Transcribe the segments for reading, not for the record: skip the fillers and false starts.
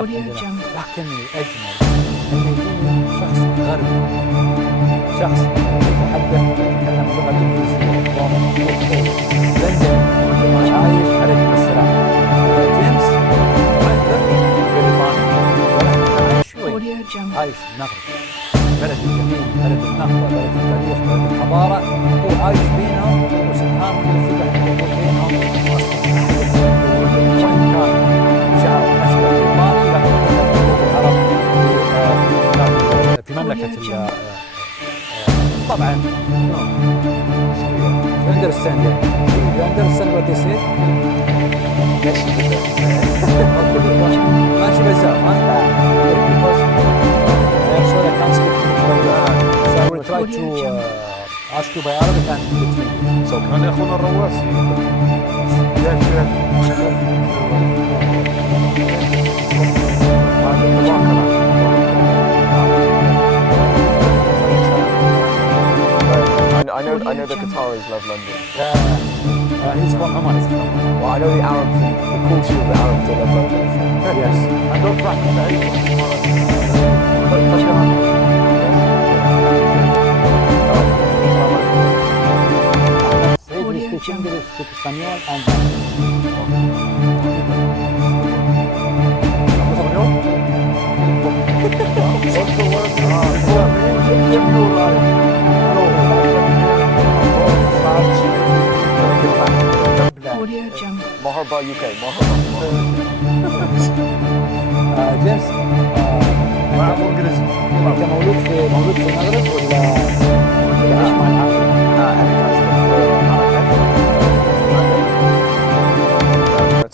عندنا. لكن الأجمل أن يجيني شخص غربي، شخص يتكلم اللغة الإنجليزية لندن عايش عليه السلام. جيمس مؤثر بريطاني، ولكن عايش شوي عايش المغرب، بلد الجميل، بلد النهضة، بلد التاريخ، بلد الحضارة. هو عايش بينهم وسبحان الله يسبح الحضور بينهم. وإن كان شعب أشبه بريطاني لكن دخل حقوق العرب في مملكة طبعا you understand what they said؟ ماشي بزاف ها؟ I am sorry I can't speak English very well, so I will try to ask you by Arabic and between. So كان أخونا الرواسي. I know the Qataris love London. He's from Oman. Well, I know the Arabs, the culture of the Arabs that love London. So. Yes. I don't practice We speak English, speak Spanish, and Marhaba UK, Marhaba. جيمس انت مولود في المغرب ولا عايش مع العائله؟ أنا كان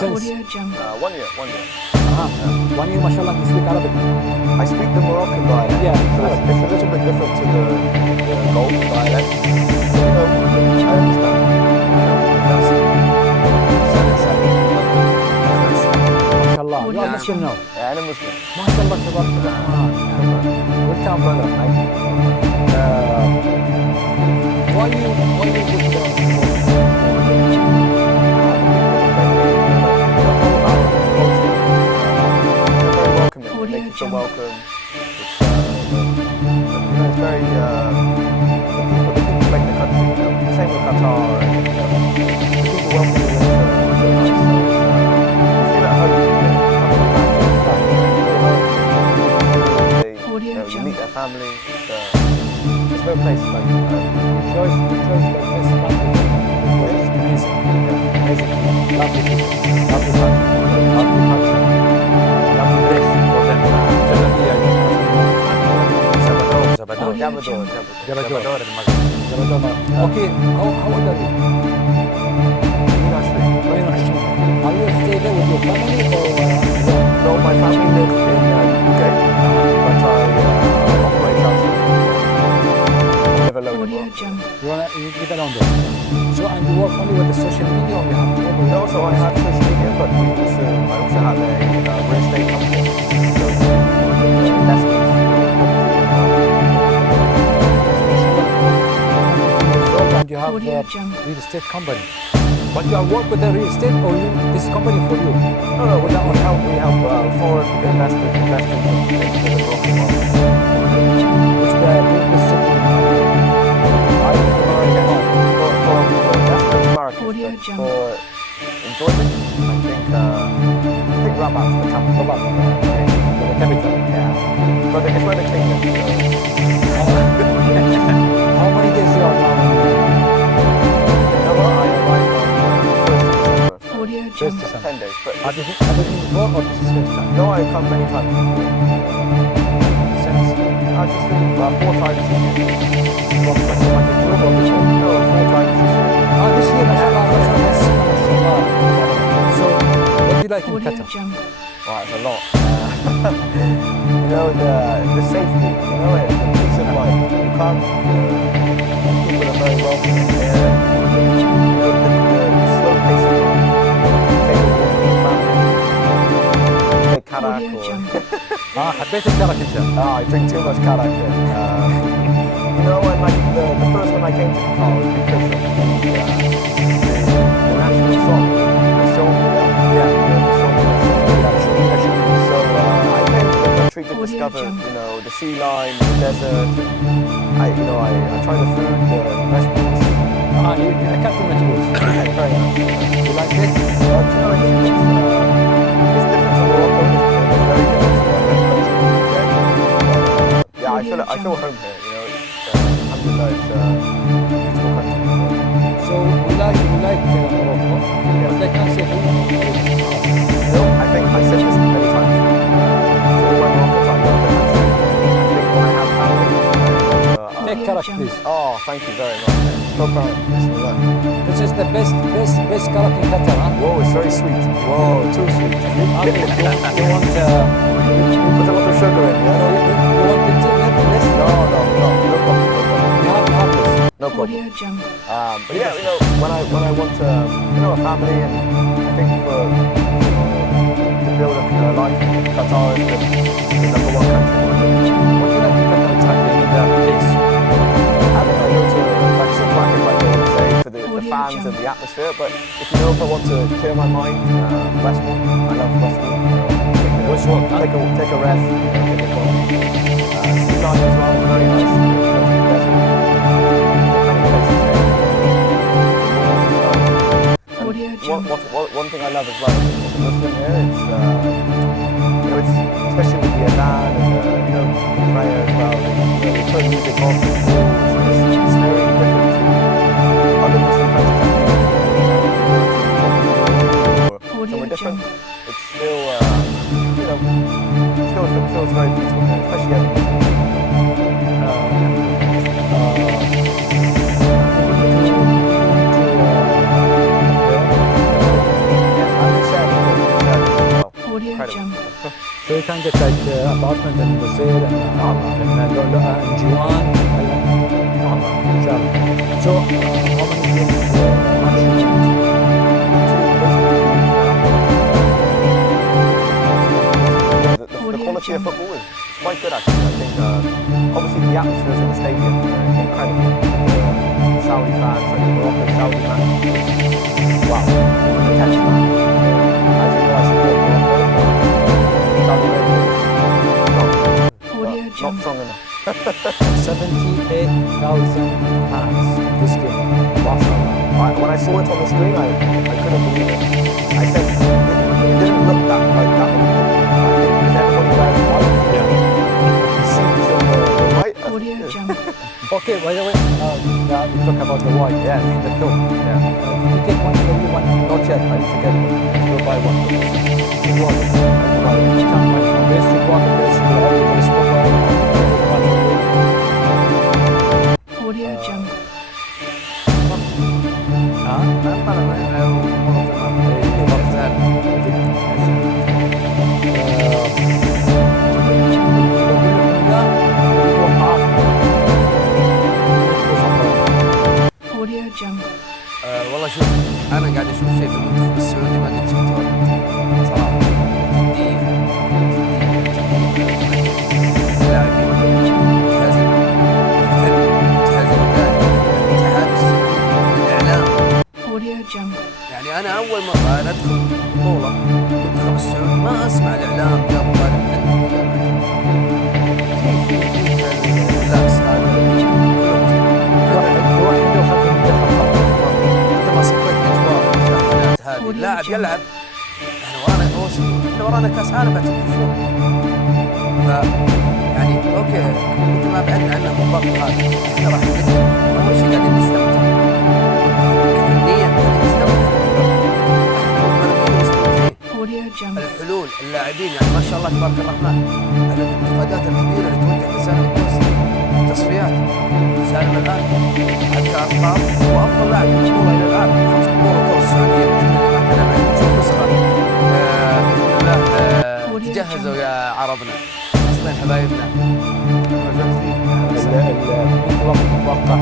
Since 1 year. 1 year, mashallah, you speak Arabic. I speak the Moroccan dialect. Yeah. So it's a little bit different to the Gulf dialect. So, you know, I understand. MashaAllah. You are Muslim now. Yeah, I'm a Muslim. MashaAllah, tabarak Rahman. Welcome, brother. Why you go to So welcome. It's very the people make the country. You know, the same with Qatar. And, the people welcome you. You feel at home. You meet their family. There's no place like you chose the best country. It's amazing. Amazing. Lovely people. Lovely country. Lovely country. Lovely place for them. Jabador. Okay, how old are you? 22. Are you stay there with your family or? No, my family lives in UK, but I operate out of. I live alone. You live alone there. So and you work only with the social media or you have mobile? No, so I have social media, but I also have a real estate company. So investments. And you have a real estate company. But you are work with the real estate or this company for you? No, we help foreign investors invest into the Moroccan market. Which the city? I for investment market, for enjoyment, I think Rabat's the capital. The capital. Yeah. But it's where the king lives. How many days you are now? I arrived on 1st of December. 10 days. But Have you been before or this is first time? no, I've come many times before. Since? I just been 4 times this year. From 2022 or this year? No, 4 times this year. This year, mashallah, mashallah. So, what do you like in Qatar? Wow, it's a lot. You know, the safety, you know, the peace of mind. You can't, people are very welcoming there. You know, the slow pace of life. Take a walk with your family. Take karak or... حبيت الكرك انت. I drink too much karak here. You know, and like the first time I came to Qatar was because of the national song, the Show Me That. Yeah. The song, so discovered, you know, the sea line, the desert. I try the food, the vegetables. أكلت المجبوس. Very nice. You like it? But, you know, it's different to Morocco. It's very different to my home country, UK. Yeah, I feel home here. You know, alhamdulillah, it's a beautiful country. So we like Morocco. But they can't say No, I think I said this many times. To all my Moroccans, I love the country. I think when I have family, Take carrot, please. oh, thank you very much. Shukran. Bismillah. This is the best carrot in Qatar, huh? Whoa, it's very sweet. Whoa, too sweet. Okay, you want Put a lot of sugar in, yeah? you want it less? No problem. You have this. No problem. Audio Jungle. But yeah, you know, when I want a family, and I think to build a life, Qatar is the number one country. What do you like in Qatar exactly? I mean, the place. I don't know, I go to like some market, like they would say, for the Audio fans and Jungle. the atmosphere. But if you know, if I want to clear my mind, Westwood, I love Westwood. Westwood, huh? Take a rest, you know, take a coffee. Sea life as well is very nice. Go to the desert. Many places here. Audio And Jungle. one thing I love as well as a Muslim here, it's you know, it's especially with the adhan and you know, the prayer as well. They turn music off. It's very different to other Muslim countries. Or somewhere different. It's still you know, still feels very peaceful here, especially as a Muslim. Yes, I'm in Sharjah as well. Audio Incredible. Jungle. So you can get like apartment in Lusail and in Jiwan. Inshallah. So how many games match you The quality of football is quite good actually. I think obviously the atmosphere in the stadium is incredible. The Saudi fans, like the Morocco Saudi man. Wow, it's an intense man. As you know, I support Morocco, but Saudi Arabia is Audio not Jungle. strong enough. 78,000 fans this game. MashaAllah. When I saw it on the screen, I couldn't believe it. I said, it didn't look that like that. I think because everybody wears white. Yeah. You see the white. Audio Jungle. Okay, by the way, you talk about the white. Yes. The film. Yeah. You take one for you, one. Not yet. I need to get one. Go buy one. You want it. You can't buy from this to one place. You have to respect one for you. Audio Jungle. Audio Jungle. والله شوف انا قاعد اشوف شيء في المنتخب السعودي ما قد شفته ابد صراحه جديه اللاعبين جهاز الفني جهاز الاداري الاتحاد السعودي الاعلام Audio Jungle. يعني انا اول مره أنا ادخل بطوله المنتخب السعودي ما اسمع الاعلام جاب طالب فني في اللاكس هذا واحد وخلف المنتخب. انت ما صفيت اجواء المشاحنات هذه اللاعب يلعب احنا ورانا احنا ورانا كاس عالم بعد 6 شهور ف يعني اوكي مثل ما بعدنا عنه بالضبط هذا احنا راح نقدم اول شيء قاعدين نستمتع فنيا قاعدين نستمتع احنا متمرنين ومستمتعين Audio Jungle. الحلول اللاعبين يعني ما شاء الله تبارك الرحمن على الانتقادات الكبيره اللي توجهت لسالم الدوسري التصفيات سالم الان حتى ارقام هو افضل لاعب في البطوله الى الان 5 بطولات الكره السعوديه باذن الله كلام نشوف نسخه باذن الله تجهزوا يا عربنا اصلا حبايبنا انت وقت تتوقع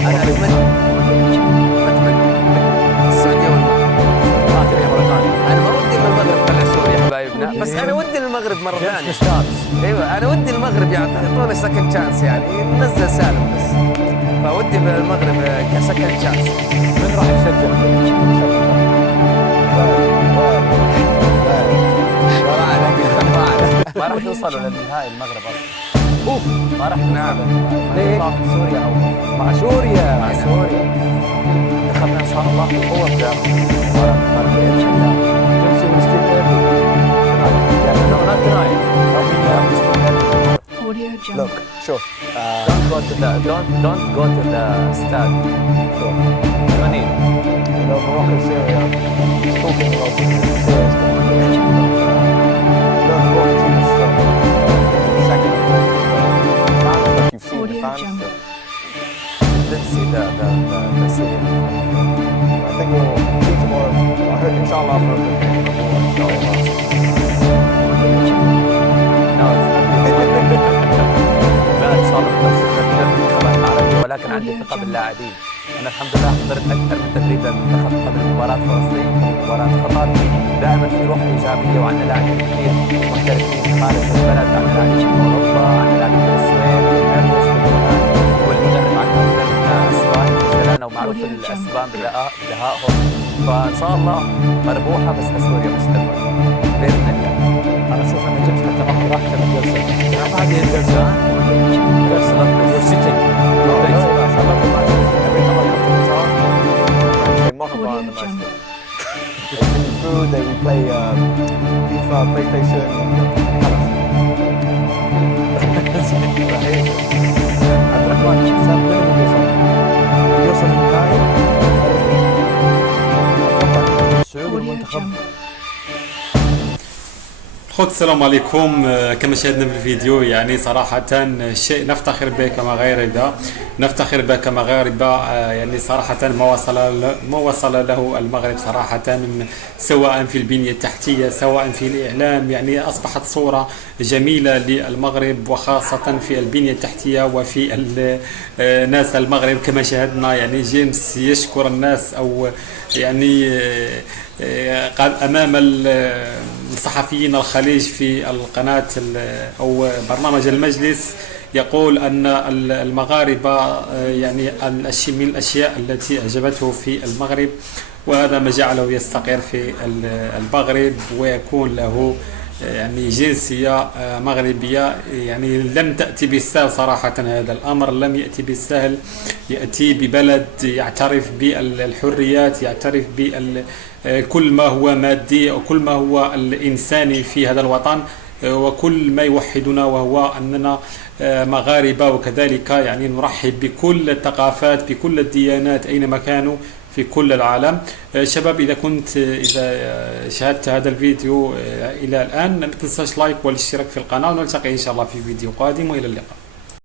انا اتمنى السعوديه والمغرب انا ما ودي ان المغرب تطلع سوريا حبايبنا بس انا ودي المغرب مره ثانيه ايوه انا ودي المغرب يعطونا سكند شانس يعني ننزل سالم بس فودي بالمغرب كسكند شانس من راح يشجع؟ ورانا ما راح أوديو يوصلوا جنب. للنهائي المغرب اصلا. اوف ما راح يوصلوا نعم. للنهائي. ليه؟ ما يطلعوا سوريا اول. مع سوريا. مع سوريا. منتخبنا ان شاء الله بقوه قدام مباراه القادمه ان شاء الله. تشيلسي والاستقلال. No, not tonight. Audio Jungle. Look, شوف. Don't go to the stade. شوف. Money. You know, Morocco, Syria, it's talking about serious things. No, the Moroccan team is strong. Second and third team. Fans, like you've seen the Audio fans. Jungle. Let's see the Syrian. I think we'll see tomorrow. I hope, inshallah, for a good game. Inshallah. Audio Jungle. No, it's not. لا ان شاء الله بس المنتخبات العربيه ولكن عندي ثقه باللاعبين. انا الحمد لله حضرت اكثر من تدريب للمنتخب قبل مباراه فلسطين قبل مباراه قطر. دائما في روح ايجابيه وعندنا لاعبين كثير محترفين خارج البلد، عندنا لاعبين من اوروبا، عندنا لاعبين من السويد والنرويج واليونان، والمدرب عندنا مدرب اسباني زلانه ومعروف الاسبان بدهائهم. فان شاء الله مربوحه بس لسوريا مش حلوه باذن الله. انا اشوف ان جبت حتى ماخذ راحته من الجلسه. كيف هذه الجلسه؟ جلسه لطيفه. You're sitting. No, very nice. I love the matches. Every time I come to the town, they mock about Audio the matches. Jungle. They give me food, they play FIFA, PlayStation, عبد الرحمن حساب من يوصل؟ يوصل النهائي. اتوقع السعودي Audio والمنتخب. Jungle. خوت السلام عليكم. كما شاهدنا في الفيديو يعني صراحة شيء نفتخر به كمغاربة يعني صراحة ما وصل له المغرب صراحة سواء في البنية التحتية سواء في الإعلام. يعني أصبحت صورة جميلة للمغرب وخاصة في البنية التحتية وفي ناس المغرب كما شاهدنا. يعني جيمس يشكر الناس أو يعني قال أمام الصحفيين الخليج في القناة أو برنامج المجلس يقول أن المغاربة يعني من الأشياء التي أعجبته في المغرب، وهذا ما جعله يستقر في المغرب ويكون له يعني جنسية مغربية. يعني لم تأتي بالسهل صراحة، هذا الأمر لم يأتي بالسهل. يأتي ببلد يعترف بالحريات، يعترف بكل ما هو مادي وكل ما هو الإنساني في هذا الوطن وكل ما يوحدنا، وهو أننا مغاربة وكذلك يعني نرحب بكل الثقافات بكل الديانات أينما كانوا في كل العالم. شباب إذا شاهدت هذا الفيديو إلى الآن لا تنساش لايك والاشتراك في القناة، ونلتقي إن شاء الله في فيديو قادم وإلى اللقاء.